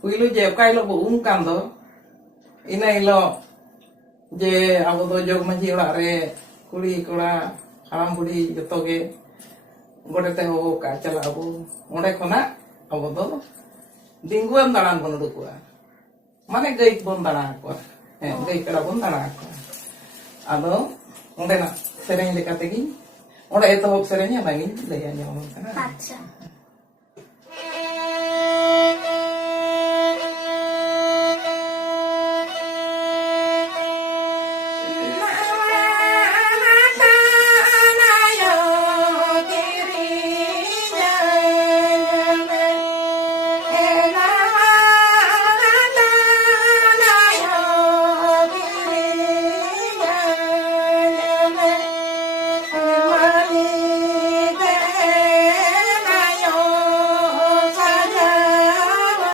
Puilu je kai lo bo kan do. Ina ilo je abo do jog maji orak re kuri kora haram budi joto ge gode te ho ka chala abo. Onde khona abo do dingguan dalan bon udukua. Mane gai bon dana ko. Gai kara bon dana ko. Ado onde na sereng lekate gi onde eto serengnya lagi laya nyamon kana. Acha.